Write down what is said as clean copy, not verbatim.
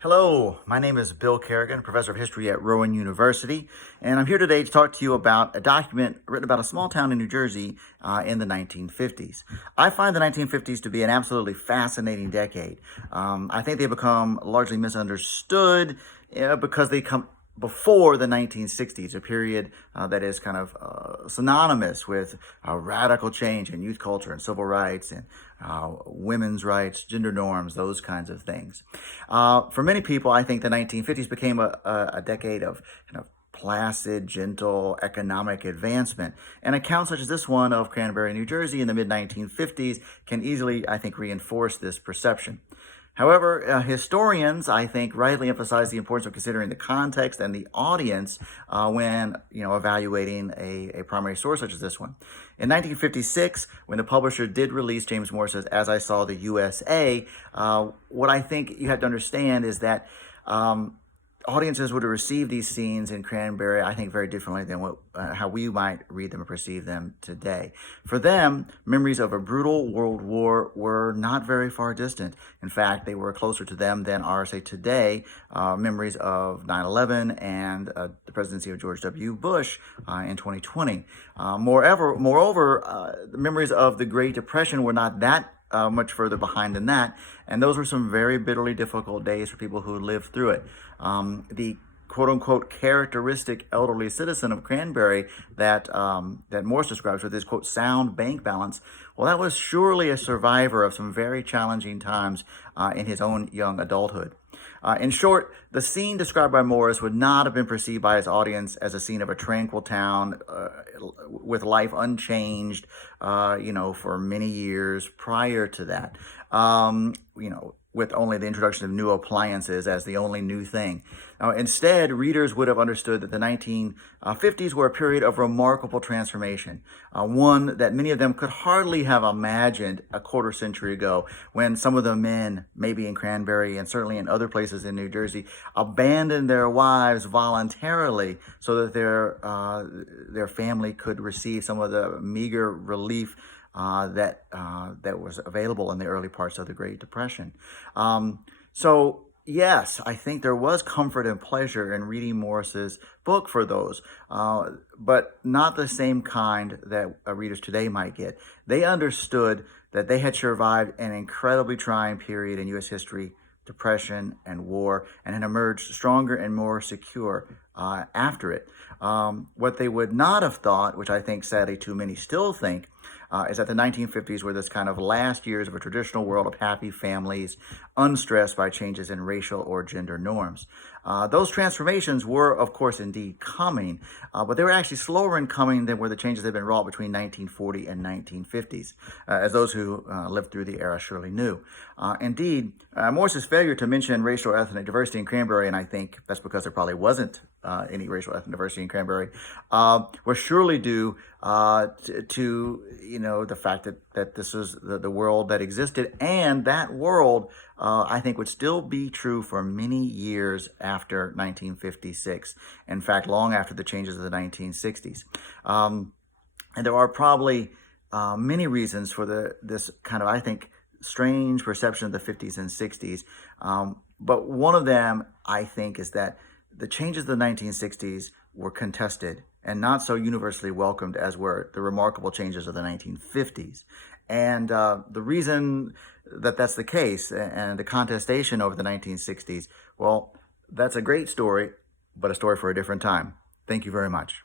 Hello, my name is Bill Carrigan, professor of history at Rowan University, and I'm here today to talk to you about a document written about a small town in New Jersey in the 1950s. I find the 1950s to be an absolutely fascinating decade. I think they become largely misunderstood because they come before the 1960s, a period that is kind of synonymous with radical change in youth culture and civil rights and women's rights, gender norms, those kinds of things. For many people, I think the 1950s became a decade of kind of placid, gentle economic advancement. And accounts such as this one of Cranberry, New Jersey in the mid-1950s can easily, I think, reinforce this perception. However, historians, I think, rightly emphasize the importance of considering the context and the audience when, evaluating a primary source such as this one. In 1956, when the publisher did release James Morris's As I Saw the USA, what I think you have to understand is that audiences would have received these scenes in Cranberry, I think, very differently than how we might read them or perceive them today. For them, memories of a brutal world war were not very far distant. In fact, they were closer to them than are, say, today, memories of 9/11 and the presidency of George W. Bush in 2020. Moreover, the memories of the Great Depression were not that much further behind than that. And those were some very bitterly difficult days for people who lived through it. The quote-unquote characteristic elderly citizen of Cranberry that Morris describes with his, quote, sound bank balance, well, that was surely a survivor of some very challenging times in his own young adulthood. In short, the scene described by Morris would not have been perceived by his audience as a scene of a tranquil town with life unchanged, for many years prior to that. With only the introduction of new appliances as the only new thing. Instead, readers would have understood that the 1950s were a period of remarkable transformation, one that many of them could hardly have imagined a quarter century ago, when some of the men, maybe in Cranberry and certainly in other places in New Jersey, abandoned their wives voluntarily so that their family could receive some of the meager relief that was available in the early parts of the Great Depression. So yes, I think there was comfort and pleasure in reading Morris's book for those, but not the same kind that readers today might get. They understood that they had survived an incredibly trying period in U.S. history, depression and war, and had emerged stronger and more secure after it. What they would not have thought, which I think sadly too many still think, is that the 1950s were this kind of last years of a traditional world of happy families, unstressed by changes in racial or gender norms. Those transformations were, of course, indeed coming, but they were actually slower in coming than were the changes that had been wrought between 1940 and 1950s, as those who lived through the era surely knew. Indeed, Morris's failure to mention racial or ethnic diversity in Cranberry, and I think that's because there probably wasn't any racial or ethnic diversity in Cranberry, was surely due to the fact that this was the world that existed, and that world I think would still be true for many years after 1956. In fact, long after the changes of the 1960s. And there are probably many reasons for this kind of, I think, strange perception of the 50s and 60s. But one of them, I think, is that the changes of the 1960s were contested and not so universally welcomed as were the remarkable changes of the 1950s. And the reason that that's the case and the contestation over the 1960s, well, that's a great story, but a story for a different time. Thank you very much.